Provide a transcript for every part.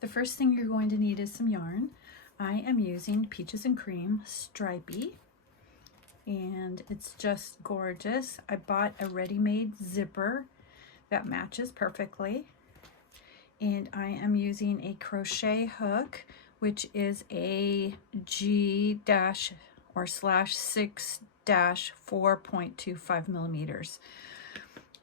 The first thing you're going to need is some yarn. I am using Peaches and Cream Stripey, and it's just gorgeous. I bought a ready-made zipper that matches perfectly, and I am using a crochet hook, which is a G- or /6 4.25 millimeters.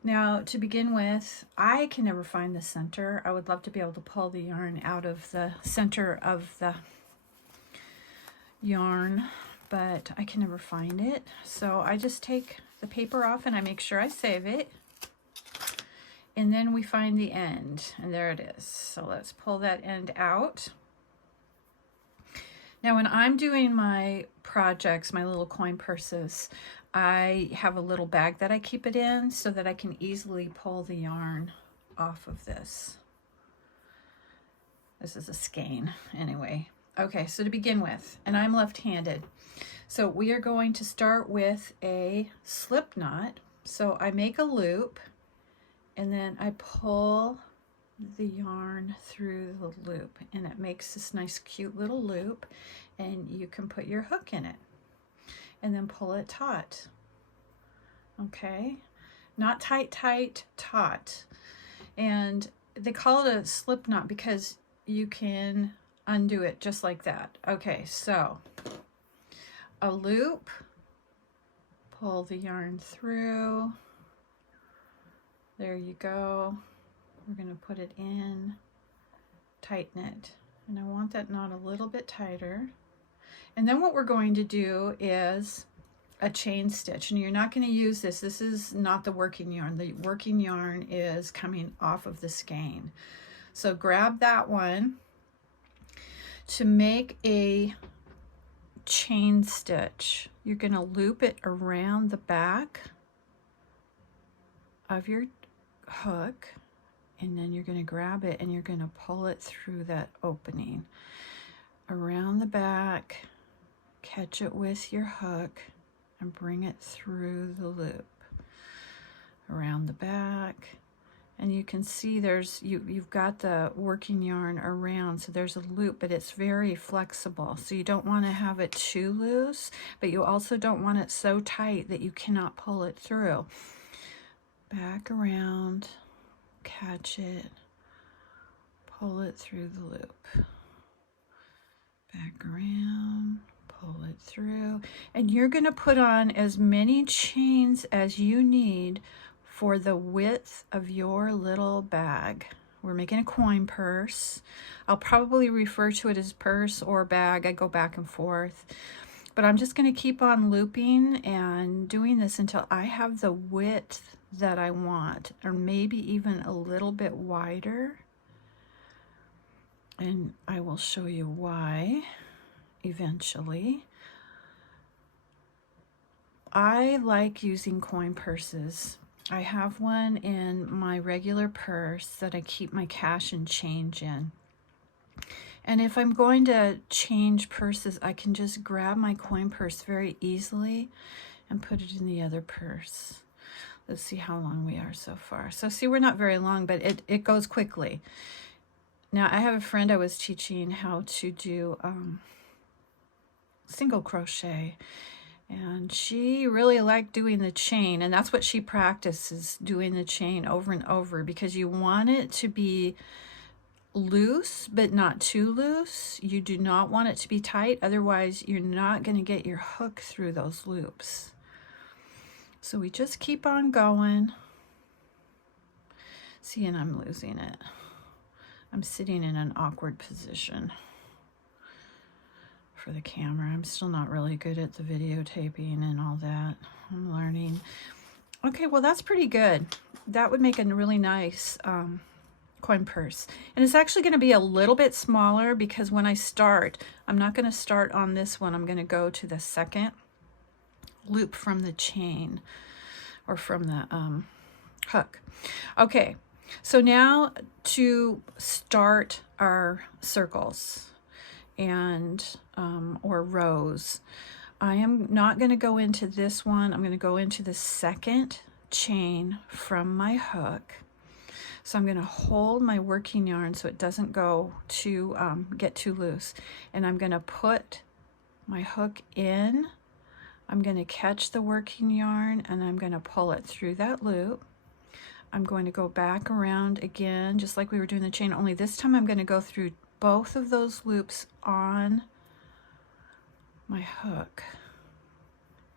Now, to begin with, I can never find the center. I would love to be able to pull the yarn out of the center of the yarn, but I can never find it. So I just take the paper off and I make sure I save it. And then we find the end, and there it is. So let's pull that end out. Now, when I'm doing my projects, my little coin purses, I have a little bag that I keep it in so that I can easily pull the yarn off of this. This is a skein anyway. Okay, so to begin with, and I'm left-handed, so we are going to start with a slip knot. So I make a loop and then I pull the yarn through the loop, and it makes this nice cute little loop, and you can put your hook in it and then pull it taut. Okay, not tight, taut. And they call it a slip knot because you can undo it just like that. Okay, so a loop, pull the yarn through, there you go. We're going to put it in, tighten it, and I want that knot a little bit tighter. And then what we're going to do is a chain stitch, and you're not going to use this. This is not the working yarn. The working yarn is coming off of the skein. So grab that one. To make a chain stitch, you're going to loop it around the back of your hook, and then you're going to grab it and you're going to pull it through that opening around the back, catch it with your hook and bring it through the loop around the back. And you can see you've got the working yarn around, so there's a loop, but it's very flexible. So you don't want to have it too loose, but you also don't want it so tight that you cannot pull it through. Back around, catch it, pull it through the loop. Back around, pull it through. And you're going to put on as many chains as you need for the width of your little bag. We're making a coin purse. I'll probably refer to it as purse or bag. I go back and forth. But I'm just going to keep on looping and doing this until I have the width that I want, or maybe even a little bit wider. And I will show you why eventually. I like using coin purses. I have one in my regular purse that I keep my cash and change in. And if I'm going to change purses, I can just grab my coin purse very easily and put it in the other purse. Let's see how long we are so far. So see, we're not very long, but it goes quickly. Now, I have a friend I was teaching how to do single crochet, and she really liked doing the chain, and that's what she practices, doing the chain over and over, because you want it to be loose but not too loose. You do not want it to be tight, otherwise you're not going to get your hook through those loops. So we just keep on going. See, and I'm losing it. I'm sitting in an awkward position for the camera. I'm still not really good at the videotaping and all that. I'm learning. Okay, well, that's pretty good. That would make a really nice coin purse. And it's actually going to be a little bit smaller because when I start, I'm not going to start on this one. I'm going to go to the second loop from the chain, or from the hook. Okay, so now to start our circles and or rows, I am not going to go into this one. I'm going to go into the second chain from my hook. So I'm going to hold my working yarn so it doesn't go to get too loose. And I'm going to put my hook in. I'm going to catch the working yarn and I'm going to pull it through that loop. I'm going to go back around again, just like we were doing the chain, only this time I'm going to go through both of those loops on my hook.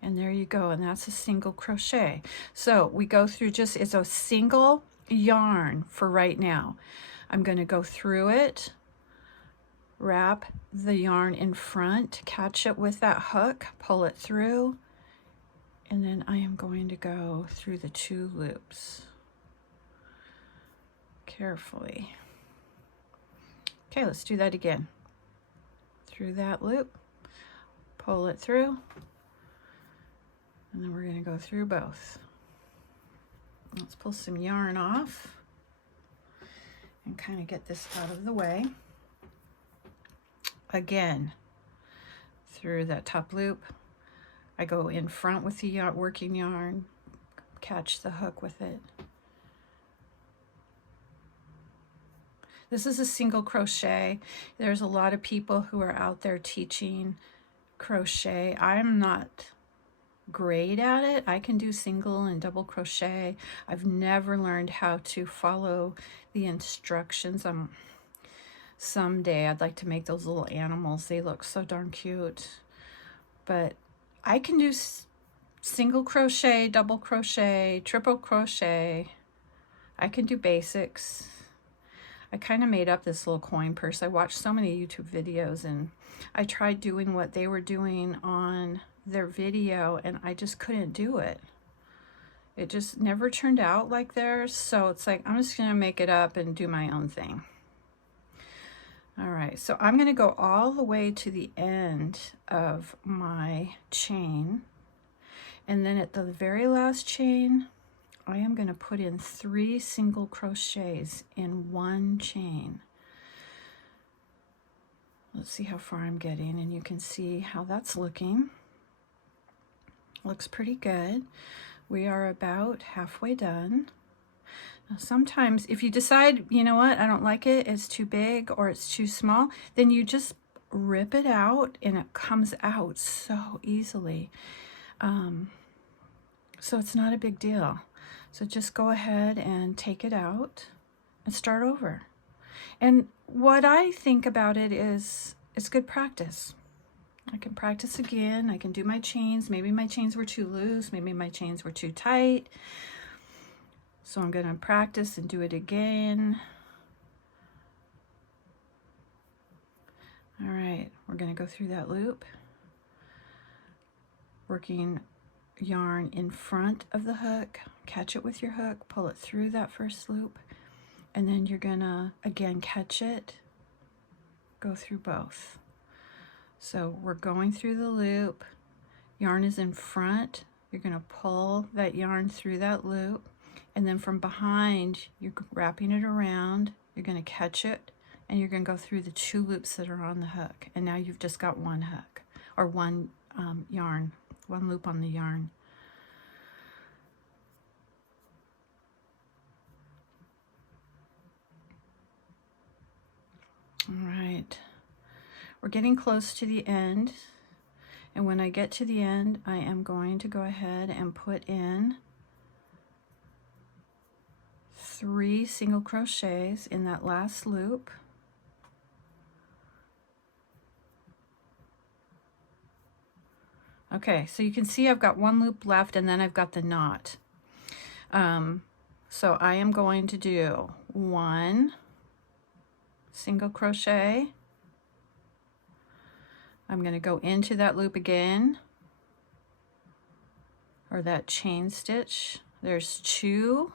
And there you go, and that's a single crochet. So we go through just, it's a single yarn for right now. I'm going to go through it, wrap the yarn in front, catch it with that hook, pull it through, and then I am going to go through the 2 loops carefully. Okay, let's do that again. Through that loop, pull it through, and then we're going to go through both. Let's pull some yarn off and kind of get this out of the way. Again, through that top loop, I go in front with the working yarn, catch the hook with it. This is a single crochet. There's a lot of people who are out there teaching crochet. I'm not great at it. I can do single and double crochet. I've never learned how to follow the instructions. Someday I'd like to make those little animals. They look so darn cute. But I can do single crochet, double crochet, triple crochet. I can do basics. I kind of made up this little coin purse. I watched so many YouTube videos and I tried doing what they were doing on their video and I just couldn't do it. It just never turned out like theirs. So it's like, I'm just going to make it up and do my own thing. All right, so I'm going to go all the way to the end of my chain. And then at the very last chain, I am going to put in 3 single crochets in 1 chain. Let's see how far I'm getting, and you can see how that's looking. Looks pretty good. We are about halfway done. Now, sometimes if you decide, you know what, I don't like it, it's too big or it's too small, then you just rip it out and it comes out so easily. So it's not a big deal. So just go ahead and take it out and start over. And what I think about it is it's good practice. I can practice again. I can do my chains. Maybe my chains were too loose. Maybe my chains were too tight. So I'm going to practice and do it again. All right, we're going to go through that loop, working yarn in front of the hook, catch it with your hook, pull it through that first loop, and then you're gonna again catch it, go through both. So we're going through the loop, yarn is in front, you're gonna pull that yarn through that loop, and then from behind you're wrapping it around, you're gonna catch it, and you're gonna go through the 2 loops that are on the hook, and now you've just got 1 hook, or 1 yarn, 1 loop on the yarn. All right, we're getting close to the end, and when I get to the end, I am going to go ahead and put in 3 single crochets in that last loop. Okay, so you can see I've got 1 loop left and then I've got the knot. So I am going to do 1 single crochet. I'm going to go into that loop again, or that chain stitch. There's 2.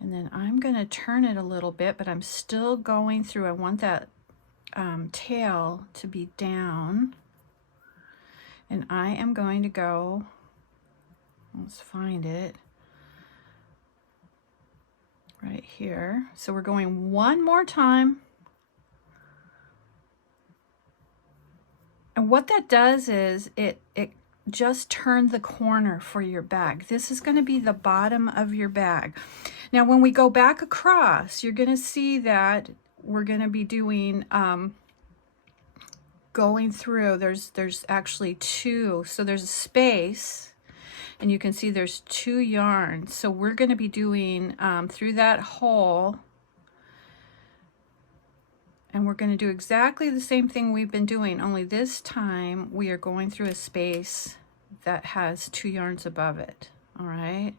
And then I'm going to turn it a little bit, but I'm still going through. I want that tail to be down. And I am going to go, let's find it, right here. So we're going 1 more time. And what that does is it just turn the corner for your bag. This is going to be the bottom of your bag. Now when we go back across, you're going to see that we're going to be doing going through, there's actually two, so there's a space, and you can see there's two yarns. So we're going to be doing through that hole, and we're going to do exactly the same thing we've been doing, only this time we are going through a space that has two yarns above it. All right.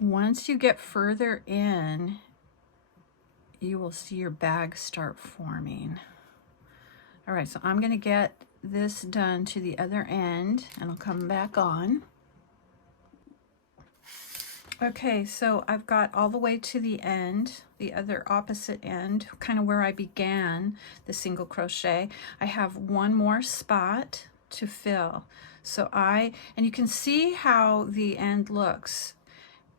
Once you get further in, you will see your bag start forming. All right, so I'm going to get this done to the other end, and I'll come back on. Okay, so I've got all the way to the end, the other opposite end, kind of where I began the single crochet. I have one more spot to fill. So and you can see how the end looks.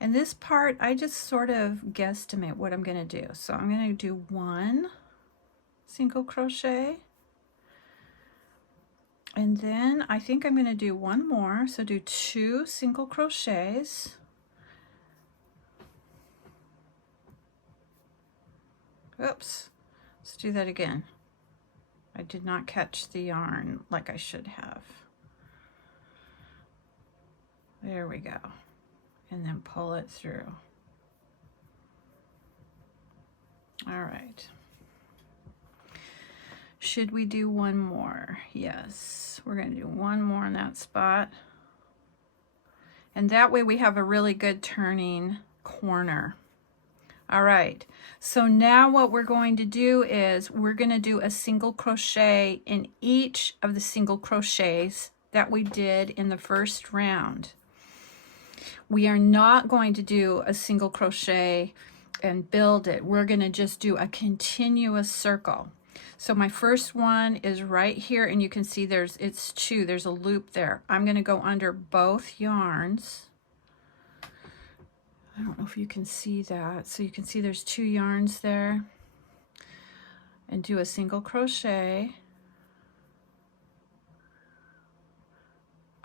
And this part, I just sort of guesstimate what I'm going to do. So I'm going to do one single crochet. And then I think I'm going to do one more. So do 2 single crochets. Oops. Let's do that again. I did not catch the yarn like I should have. There we go. And then pull it through. All right. Should we do one more? Yes, we're going to do one more in that spot. And that way we have a really good turning corner. All right, so now what we're going to do is we're going to do a single crochet in each of the single crochets that we did in the first round. We are not going to do a single crochet and build it. We're going to just do a continuous circle. So my first one is right here, and you can see it's 2. There's a loop there. I'm going to go under both yarns. I don't know if you can see that. So you can see there's 2 yarns there, and do a single crochet.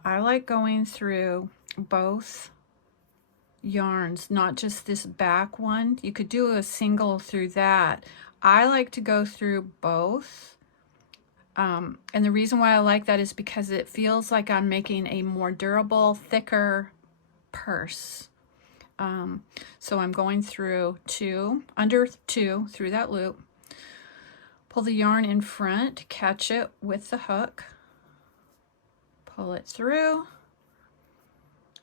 I like going through both yarns, not just this back one. You could do a single through that. I like to go through both. And the reason why I like that is because it feels like I'm making a more durable, thicker purse. So I'm going through 2, under 2 through that loop. Pull the yarn in front, catch it with the hook, pull it through,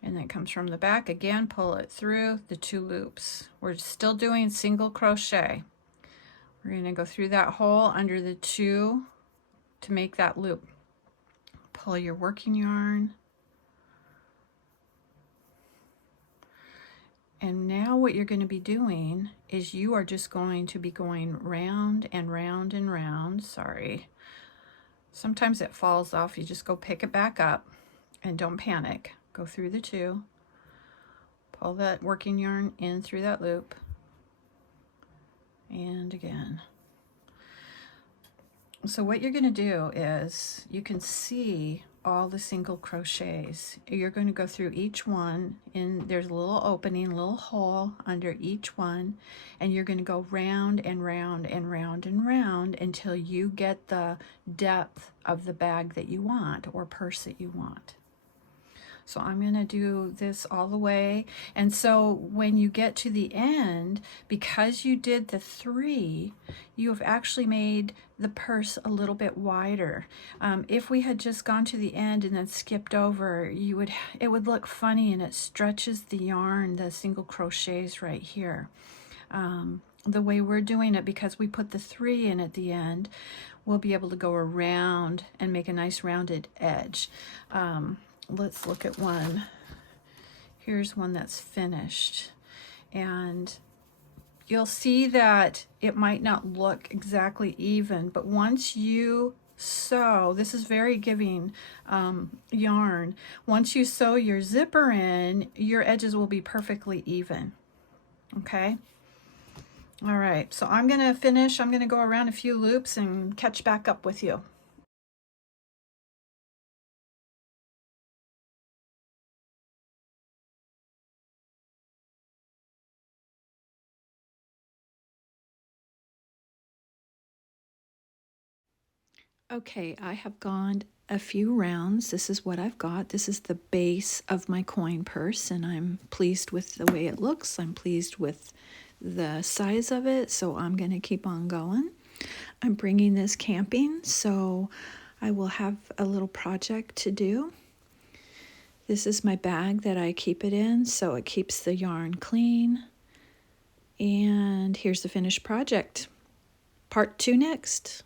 and then it comes from the back again, pull it through the 2 loops. We're still doing single crochet. We're going to go through that hole under the 2 to make that loop. Pull your working yarn. And now what you're going to be doing is you are just going to be going round and round and round. Sorry. Sometimes it falls off. You just go pick it back up and don't panic. Go through the 2. Pull that working yarn in through that loop. And again. So what you're going to do is you can see all the single crochets. You're going to go through each one, and there's a little opening, a little hole under each one, and you're going to go round and round and round and round until you get the depth of the bag that you want or purse that you want. So I'm going to do this all the way. And so when you get to the end, because you did the 3, you have actually made the purse a little bit wider. If we had just gone to the end and then skipped over, it would look funny, and it stretches the yarn, the single crochets right here. The way we're doing it, because we put the 3 in at the end, we'll be able to go around and make a nice rounded edge. Let's look at one. Here's one that's finished, and you'll see that it might not look exactly even, but once you sew, this is very giving yarn, once you sew your zipper in, your edges will be perfectly even. Okay, All right, so I'm gonna finish. I'm gonna go around a few loops and catch back up with you. Okay, I have gone a few rounds. This is what I've got. This is the base of my coin purse, and I'm pleased with the way it looks. I'm pleased with the size of it, so I'm going to keep on going. I'm bringing this camping, so I will have a little project to do. This is my bag that I keep it in, so it keeps the yarn clean. And here's the finished project. Part 2 next.